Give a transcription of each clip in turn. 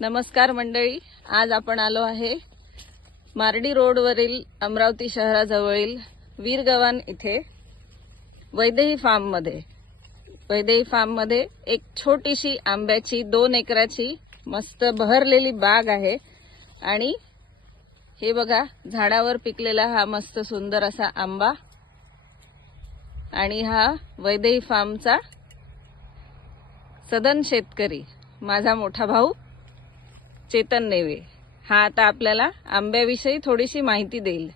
नमस्कार मंडळी, आज आपण आलो आहे मार्डी रोडवरील अमरावती शहराजवळील वीरगव्हाण इथे वैदेही फार्ममध्ये एक छोटीशी आंब्याची 2 एकराची मस्त बहरलेली बाग आहे। आणि हे बघा, झाडावर पिकलेला हा मस्त सुंदर असा आंबा। आणि हा वैदेही फार्मचा सदन शेतकरी माझा मोठा भाऊ चेतन नेवे हा आता आपल्याला आंब्याविषयी थोडीशी माहिती देईल।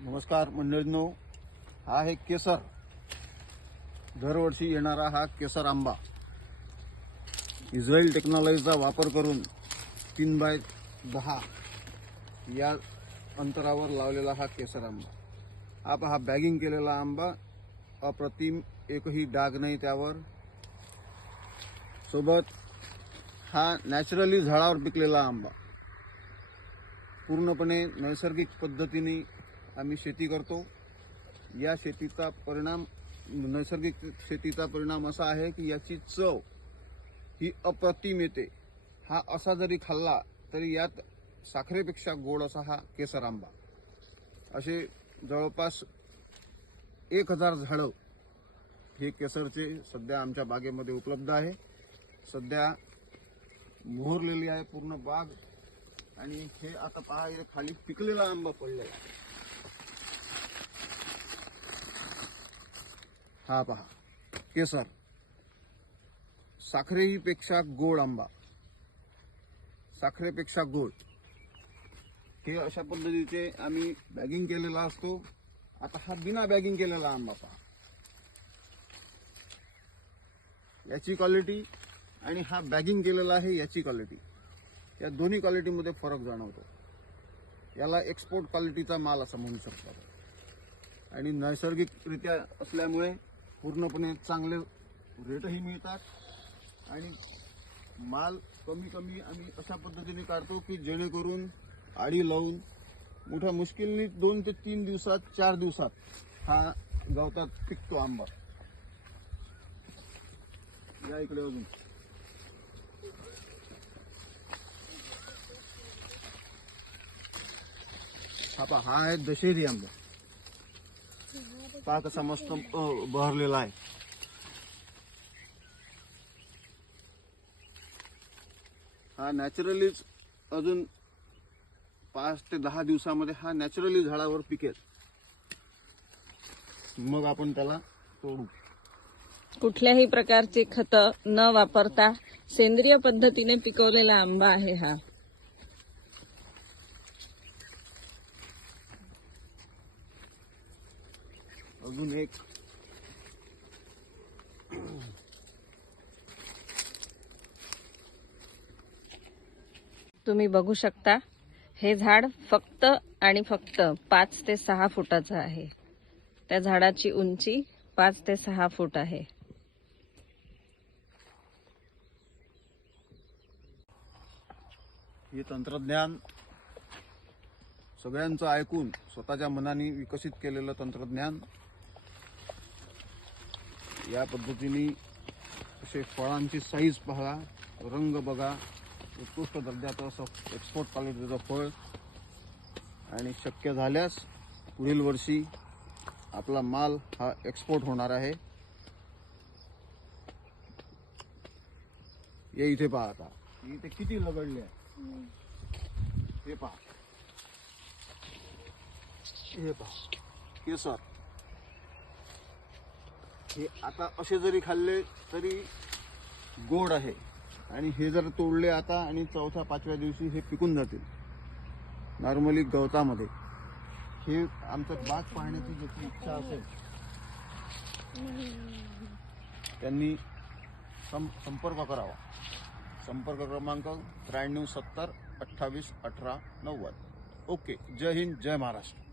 नमस्कार मंडळींनो, हा आहे केसर, दरवर्षी येणारा हा केसर आंबा। इस्रायल टेक्नॉलॉजीचा वापर करून 3x10 या अंतरावर लावलेला हा केसर आंबा। हा पहा, बॅगिंग केलेला आंबा, अप्रतिम, एकही डाग नाही त्यावर। सोबत हा नॅचरली झाडावर पिकलेला आंबा, पूर्णपणे नैसर्गिक पद्धतीने आम्ही शेती करतो। या शेतीचा परिणाम, नैसर्गिक शेतीचा परिणाम असा आहे की याची चव ही अप्रतिम येते। हा असा जरी खाल्ला तरी यात साखरेपेक्षा गोड असा हा केसर आंबा। असे जवळपास 1000 झाडं हे केसरचे सध्या आमच्या बागेमध्ये उपलब्ध आहे। सध्या मोहरलेली आहे पूर्ण बाग। आणि हे आता पहा, हे खाली पिकलेला आंबा पडलेला आहे। हा पहा, केसर, साखरेही पेक्षा गोड आंबा, साखरेपेक्षा गोड। हे अशा पद्धतीचे आम्ही बॅगिंग केलेला असतो। आता हा बिना बॅगिंग केलेला आंबा पहा, याची क्वालिटी आणि हा बॅगिंग केलेला आहे याची क्वालिटी, या दोन्ही क्वालिटीमध्ये फरक जाणवतो। याला एक्सपोर्ट क्वालिटीचा माल असं म्हणू शकतात। आणि नैसर्गिकरित्या असल्यामुळे पूर्णपणे चांगले रेटही मिळतात। आणि माल कमी आम्ही अशा पद्धतीने काढतो की जेणेकरून आडी लावून मोठ्या मुश्किलने 2 ते 3 दिवसात, 4 दिवसात हा गवतात पिकतो आंबा। या इकडे अजून हा पहा, हा आहे दशेरी आंबा। पहा कसा मस्त बहरलेला आहे। हा नॅचरलीच अजून 5 ते 10 दिवसामध्ये हा नॅचरली झाडावर पिकेल। मग आपण त्याला तोडू। कुठल्याही प्रकारचे खत न वापरता सेंद्रिय पद्धतीने पिकवलेला आंबा आहे हा। अजून एक तुम्ही बघू शकता, हे झाड फक्त आणि फक्त 5 ते 6 फुटाचं आहे। त्या झाडाची उंची 5 ते 6 फूट आहे। हे तंत्रज्ञान सगळ्यांचं ऐकून स्वतःच्या मनाने विकसित केलेलं तंत्रज्ञान। या पद्धतीने असे फळांची साईज पहा, रंग बघा, उत्कृष्ट दर्जाचं असं एक्सपोर्ट क्वालिटीचं फळ। आणि शक्य झाल्यास पुढील वर्षी आपला माल हा एक्सपोर्ट होणार आहे। हे इथे पहा, आता इथे किती लगडले आहे हे पहा, हे पहा केसर। हे आता असे जरी खाल्ले तरी गोड आहे। आणि हे जर तोडले आता आणि 4-5व्या दिवशी हे पिकून जातील नॉर्मली गवतामध्ये। हे आमचं बाग पाहण्याची ज्याची इच्छा असेल त्यांनी संपर्क करावा। संपर्क क्रमांक 93 70 28 18 90। ओके, जय हिंद, जय महाराष्ट्र।